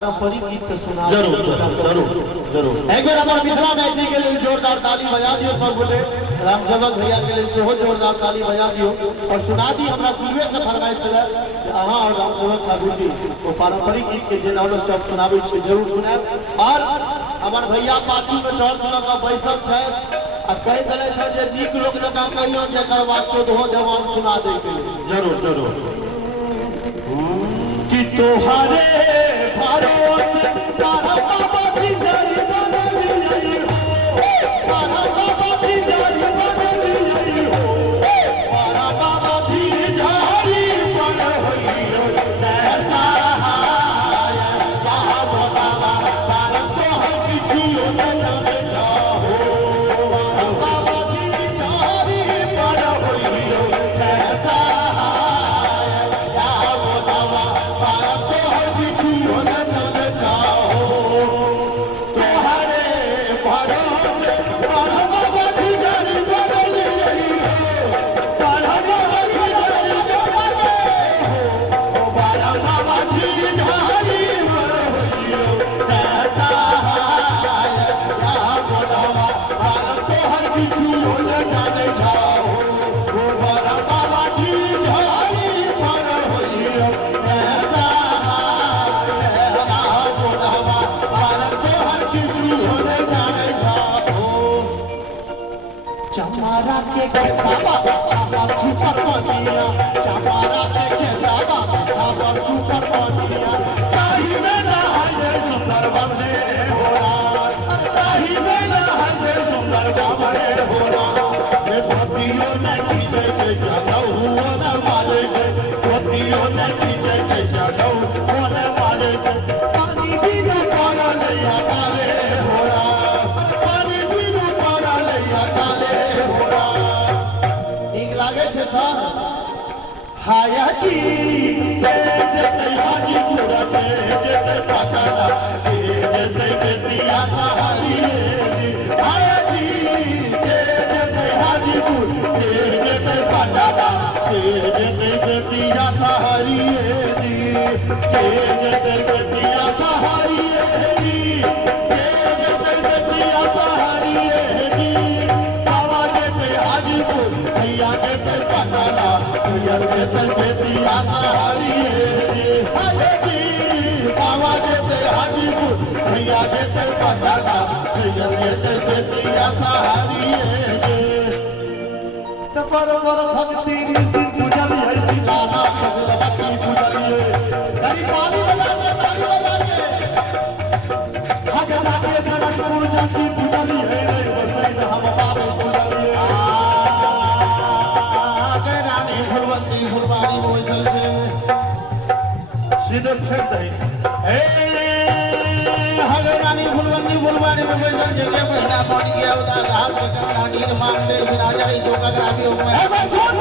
पारंपरिक गीत के सुना जरूर जरूर जरूर एक बार हमारे मिथिला मैथिली के लिए जोरदार ताली बजा दियो सब गोटे। राम सेवक भैया के लिए सेहो जोरदार ताली बजा दियो और सुना दी हमरा शुरुए से फरमाइश है अहाँ और राम सेवक ठाकुर जी वो पारंपरिक गीत के जे नॉन स्टॉप सुनाबै छै जरूर सुनाब। और हमार भैया पाछू में टॉर्च ल के बैसल छै आ कह देले छै जे नीक लोक जकां कहियो जेकर बात 14 जवान सुना दे के जरूर जरूर कि तोहारे भरोसे तारा बाबा जी जाई बनली तारा बाबा जी जाई बनली तारा बाबा जी जाई पर होइयो ऐसा हाय बाबा बाबा तारा तो किछु न चाहो बाबा जी जाई पर होइयो ऐसा चमारा के खेताबा छापर छुपर पनिया चमारा के खेताबा छापर छुपर पनिया ताही में नहाए सुंदर बने होला ताही में नहाए सुंदर बने होला ये धोतियो न कीजे छे जानो हुओ न माले छे धोतियो न कीजे छे जानो हुओ न माले छे पानी भी न पारा नैया काले होला पानी भी न पारा नैया काले हाया जी जैसे हाजीपुर पे जैसे पटाला जैसे बेतिया सहारी हाया जी जैसे हाजीपुर जैसे पटाला जैसे बेतिया सहारी जैसे बेतिया सहारी जैसे बेतिया सहारी बाबा जैसे हाजीपुर भैया जैसे पटाला यार जैसे बेतिया सहारी हाय जी बाबा जैसे हाजीपुर भैया जैसे पटाला यार जैसे बेतिया सहारी तपर वर भक्ति निस्ती पूजल ऐसी लाला भगवती पूजल ताली बजा के भगवान के जनक पूजा की पूजल है रे बसई हम बाबा पूजल फुलवारी बोझल छे सीधे फेंक दे हगे रानी फुलवंती फुलवारी में बोझल छे के पहिला पानी के उदा हाथ में कमरा नीर मांग देर बिना जाई जोगराफी हो में हगे छोड़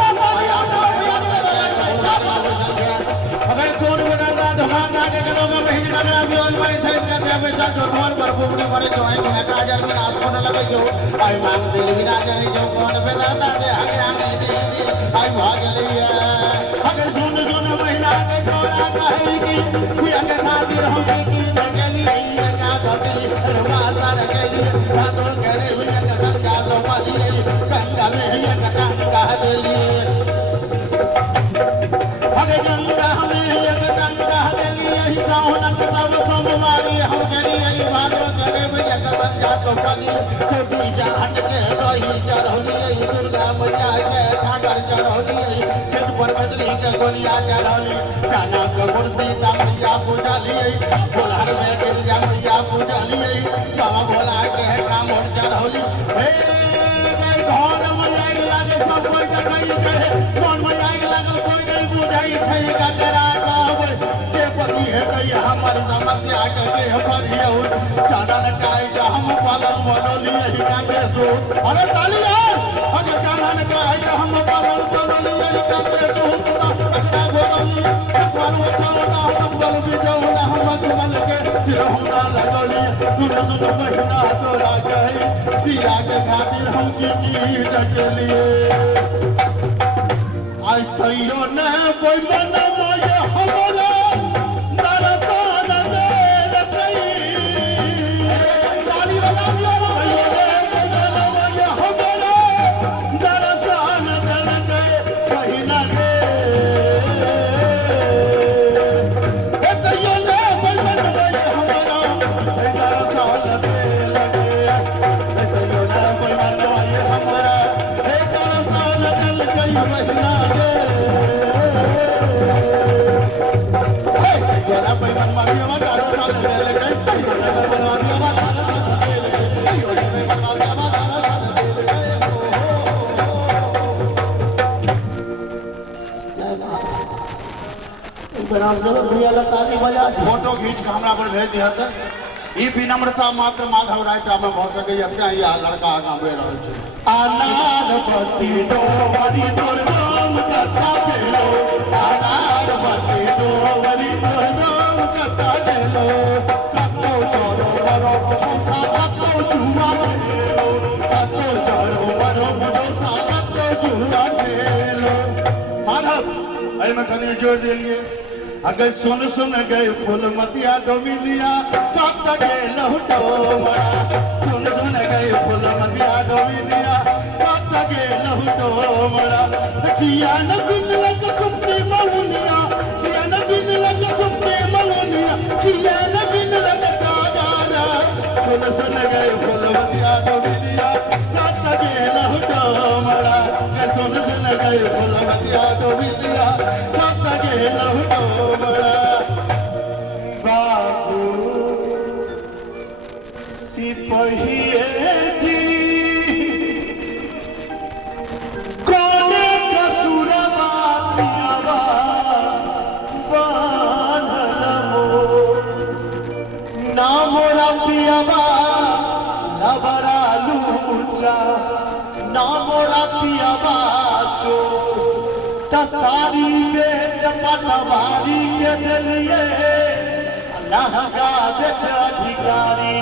हगे छोड़ बना धमाका के करोगे बहिन जोगराफी हो में थे के देवे जा ढोल पर फुफड़ी परे जो है के काजर बिना छोड़ लगे जो आई मांग देर बिना जाई जो कौन पे दादा से हगे आगे दे आई भाग लिया अगर सुन महीना के तोरा कहे की पिया के खातिर हम की लगली का भगली रमासा लगली रातो करे हुई का गंगा लो पाली गंगा में ये गंगा देली अगर गंगा में ये गंगा देली यही सावन के सब सोमवारी हम गली यही भादो करे हुई का गंगा लो पाली छोटी जान के रही चढ़ौली दुर्गा मैया के ठाकर चढ़ौली पर बदली के गोलिया चढ़ौली काना के कुर्सी मैया पूजा लिए भोलार में गिरजा मैया पूजा लिए गाँव भोला के काम चढ़ौली हे भौन मैया लागे सब कोई कहीं कहे कौन मैया लागे कोई नहीं बुझाई छै का करा कहबै के पति है कई हमर समस्या के हमर यहू चढ़ल काई का हम पालन मनोली यही का के सो अरे ताली यार अगे चढ़ल काई का हम पालन मनोली यही का के खातिर हम की डकलिए आई कहियो न कोई मन मोय हमरा दरबार साल बेल गए कहियो रे बनवारी बाधारा साल बेल गए कहियो रे बनवारी बाधारा साल बेल गए बराम सब भैया लतानी बजा फोटो खींच के हमरा पर भेज दिया त ई विनम्रता मात्र माधव राय टा में भ सके अपने या लड़का आगा बढ़ रहल छै अनार बत्ती डोमरी तोर नाम कथा देलो अनार बत्ती डोमरी तोर नाम कथा देलो कतो चोरो बरो छोसा कतो चुमा देलो कतो चोरो बरो छोसा कतो चुमा देलो माधव एहि में कनी जोड़ देलिए अगर सुन सुन गए फूल मतिया डोमिनिया कब तक लहुटो बड़ा सुन सुन गए फूल मतिया डोमिनिया कब तक लहुटो बड़ा किया न बिन लग सुप्ती महुनिया किया न बिन लग सुप्ती महुनिया किया न बिन लग दादा सुन सुन गए फूल मतिया डोमिनिया कब तक लहुटो बड़ा सुन सुन गए फूल मतिया डोमिनिया कब तक लहुटो बाबू सिपहिए जी कोने कसुरबा पियावा बान्हल हो ना मोरा पियावा लबरा लूचा ना मोरा पियावा चोर सारी के चपटवारी के दिलिए लहंगा बेच अधिकारी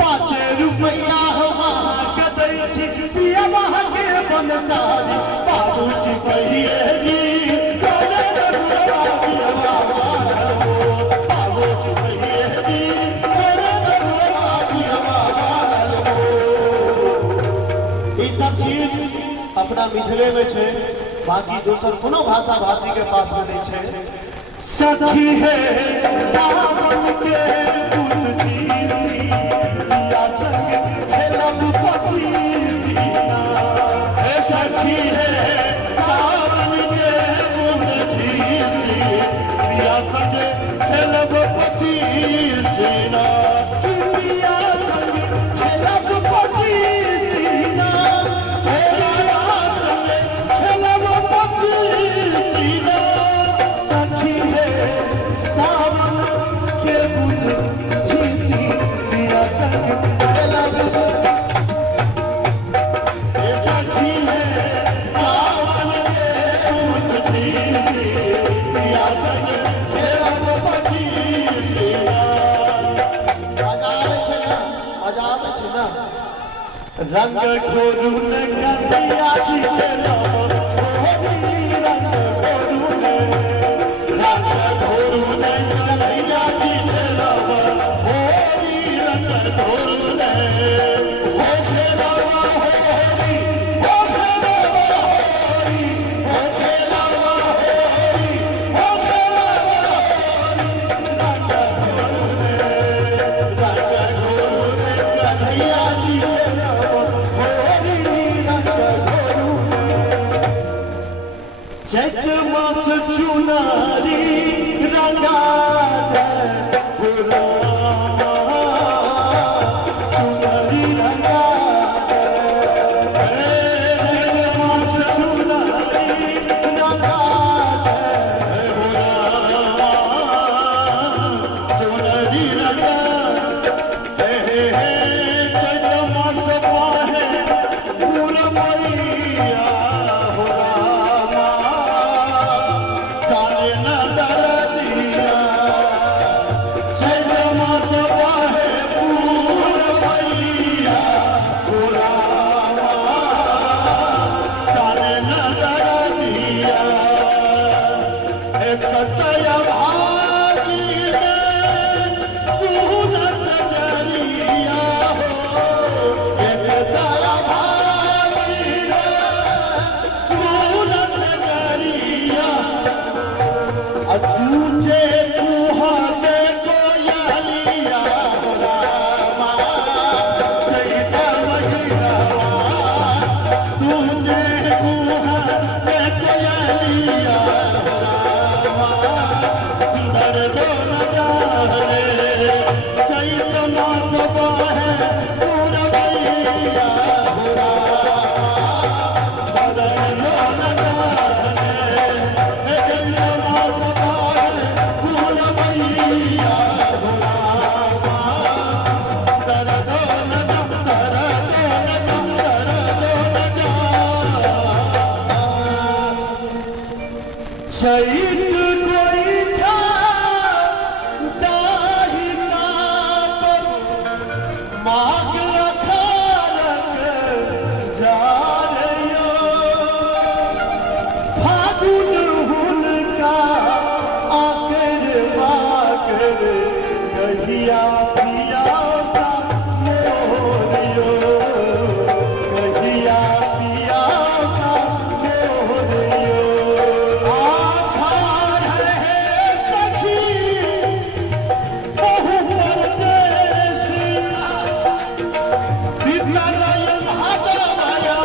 5 रुपया वहाँ के दै छी पिया वहाँ के बनसारी बाबू सिपहिए जी कोने रजुआ पिया बाबू सिपहिए जी कोने रजुआ पिया ई सब चीज अपना मिथिले में छे बाकी दोसर कोनो भाषा भाषी के पास में नहीं छे सखी है सावन के दूध जीसी पिया संग खेलब पचीसी है सखी है सावन के दूध जीसी पिया संग खेलब पचीसी पिया संग खेलब पचीसी रंग खोरू न कन्हैया जी के नाम होली रंग खोरू न कन्हैया जी के नाम होली रंग खोरू न हो खेलावा होली हो खेलावा होली हो खेलावा होली हो खेलावा होली रंग खोरू न कन्हैया जी के चैत मास चुनारी रंगा चुनारी कहिया पिया का मोरियो कहिया पिया का मोरियो आधार है सखी बहु परदेश विद्यालय भागवया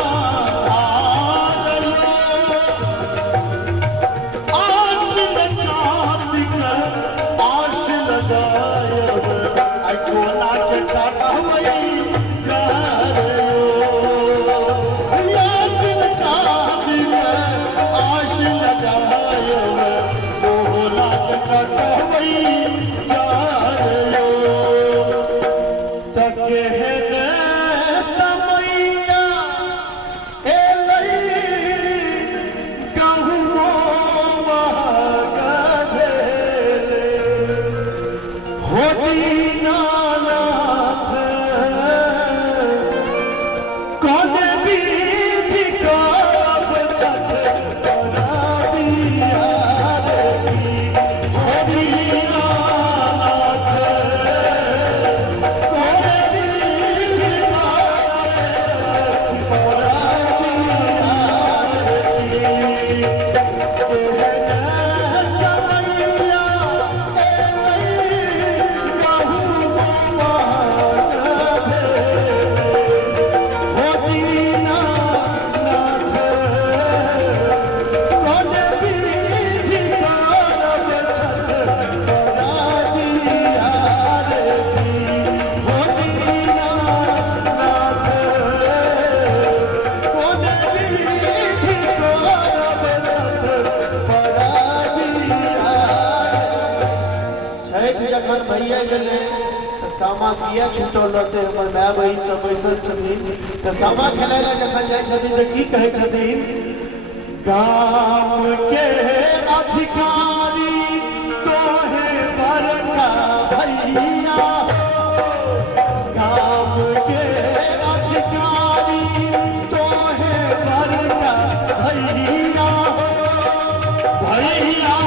जखन भैया गेले तो सामा किया छूटल रहते हमर माय बहिन सब बैसल छथिन तो सामा खेलाय ला जखन जाय छथिन तो की कहै छथिन गाम के अधिकारी तोहे बड़का भैया गाम के अधिकारी तोहे बड़का भैया भैया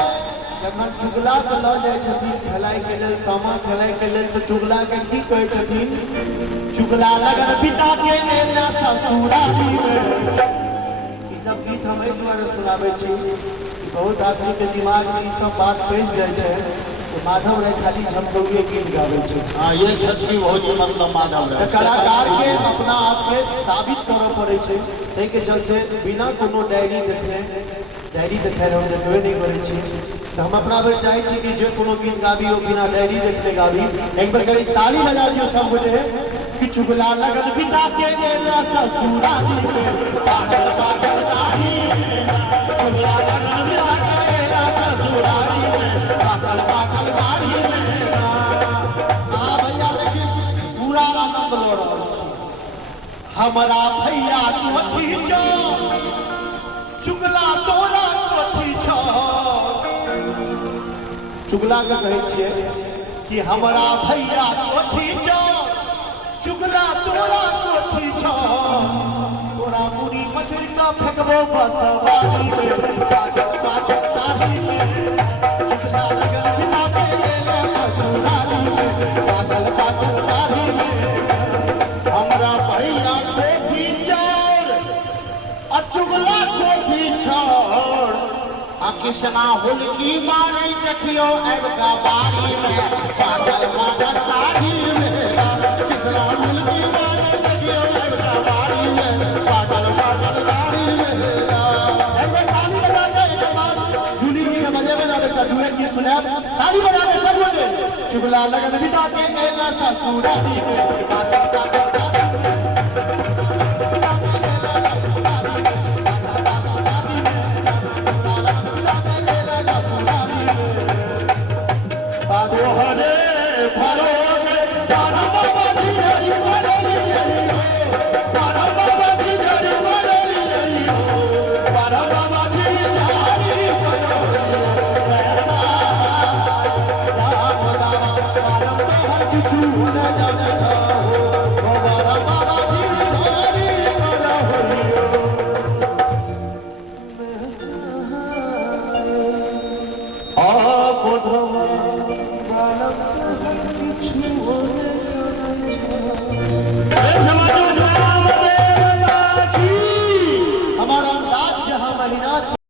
चुगला के ल जाय छथिन खेलाय के लेल सामा खेलाय के लेल तो चुगला के की कहै छथिन चुगला लगन पिता के नेना ससुरारी में ई सब गीत हम एहि दुआरे सुनाबै छी बहुत आदमी के दिमाग में ई सब बात बैस जाय छै तो माधव राय खाली झमकौए गीत गाबै छै हां ये छठी भौजी मतलब माधव राय कलाकार के अपना आप के साबित करऽ पड़ै छै तै के चलते बिना कोनो डायरी देखाय हम देखबे नहीं करै छी तो हम अपना बेर चाहे छी कि जो कोनो गीत गाबी हो बिना डायरी देखले गाबी एक बार करी ताली बजा दियो सब गोटे कि चुगला लगन पिता के गेला ससुरारी में पागल पागल दाढ़ी चुगला लगन पिता के गेला ससुरारी में पागल पागल दाढ़ी में हां भैया लेकिन पूरा आनंद ल रहल छी हमरा भैया कोठी छो चुगला तोरा कोठी छो चुगला के कहै छियै कि हमरा भैया कोठी छो चुगला तोरा कोठी छो तोरा मुरी मछली का फेंकबो बसवारी में पागल पागल साड़ी में चुगला लगन बिना के गेले ससुरारी में पागल पागल साड़ी में हमरा भैया कोठी चोर आ चुगला कोठी छोड़ आ कृष्णा हुलकी मारे देखियो अबका बारी में पागल पागल दाढ़ी में कृष्णा हुलकी मारे देखियो अबका बारी में पागल पागल दाढ़ी में एक बार ताली बजा के एक बार झूली के बजेबे ना तो दुए की सुनाब ताली बजा के सब बोले चुगला लगन बिता के गेला ससुरारी में पागल पागल हरे भरोसे न जाने छहो बाबा बाबा जी थारी पर होइयो आप धवा बालक किछु न जाने छहो